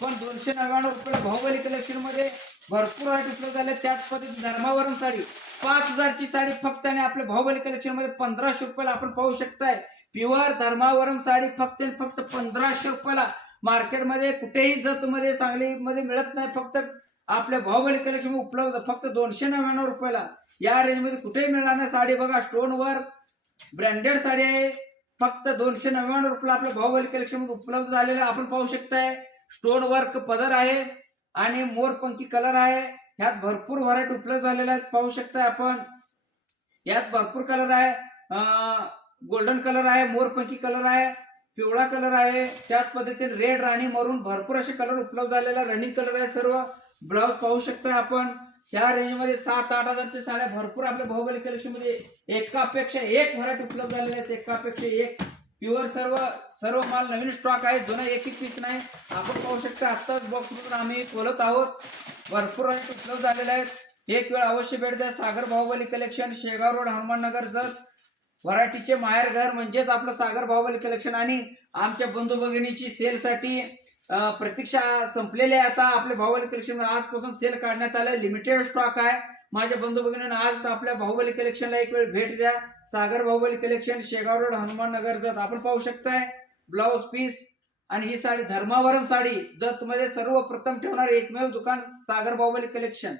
पण 299 रुपयाला बाहुबली कलेक्शन मध्ये भरपूर व्हरायटी उपलब्ध झाल्या. त्याच पद्धतीने धर्मावरम साडी 5000 ची साडी फक्त आणि आपल्या बाहुबली कलेक्शन मध्ये 1500 रुपयाला आपण पाहू शकताय. प्युअर धर्मावरम साडी फक्त आणि फक्त 1500 रुपयाला. मार्केटमध्ये कुठेही जर तुम्हाला सांगलीमध्ये मिळत नाही, फक्त आपल्या बाहुबली कलेक्शन उपलब्ध फक्त 299 रुपयाला. या रेंजमध्ये कुठेही मिळणार नाही साडी. बघा स्टोन वर्क ब्रँडेड साडी आहे, फक्त 299 रुपयाला आपल्या बाहुबली कलेक्शन मध्ये उपलब्ध झालेलं आपण पाहू शकताय. स्टोन वर्क पदर आहे आणि मोरपंखी कलर आहे. ह्यात भरपूर व्हरायटी उपलब्ध झालेल्या आहेत, पाहू शकताय आपण. यात भरपूर कलर आहे, गोल्डन कलर आहे, मोरपंखी कलर आहे, पिवळा कलर आहे. त्याच पद्धतीने रेड, राणी, मरून भरपूर असे कलर उपलब्ध झालेले. रनिंग कलर आहे सर्व. ब्लाउज पाहू शकताय आपण. त्या रेंजमध्ये 7-8 हजारच्या साड्या भरपूर आपल्या बाहुबली कलेक्शन मध्ये एकापेक्षा एक व्हरायटी उपलब्ध झालेल्या आहेत, एकापेक्षा एक. प्युअर सर्व माल नवीन स्टॉक आहे, जुना एक पीस नाही. आपण पाहू शकता आत्ताच बॉक्स मधून आम्ही बोलत आहोत. भरपूर व्हरायटी उपलब्ध झालेल्या आहेत. एक वेळ अवश्य भेट द्या. सागर बाहुबली कलेक्शन, शेगाव रोड, हनुमाननगर. जर व्हरायटीचे माहेर घर म्हणजेच आपलं सागर बाहुबली कलेक्शन. आणि आमच्या बंधू भगिनीची सेल साठी प्रतीक्षा संपलेली आहे. आता आपल्या बाहुबली कलेक्शन आजपासून सेल काढण्यात आलाय, लिमिटेड स्टॉक आहे. माझ्या बंधू भगिनींना आज आपल्या बाहुबली कलेक्शनला एक वेळ भेट द्या. सागर बाहुबली कलेक्शन, शेगाव रोड, हनुमाननगर. जर आपण पाहू शकताय ब्लाउज पीस. आणि ही साडी धर्मावरम साडी जर तुम्हाला सर्वप्रथम ठेवणार एकमेव दुकान सागर बाहुबली कलेक्शन.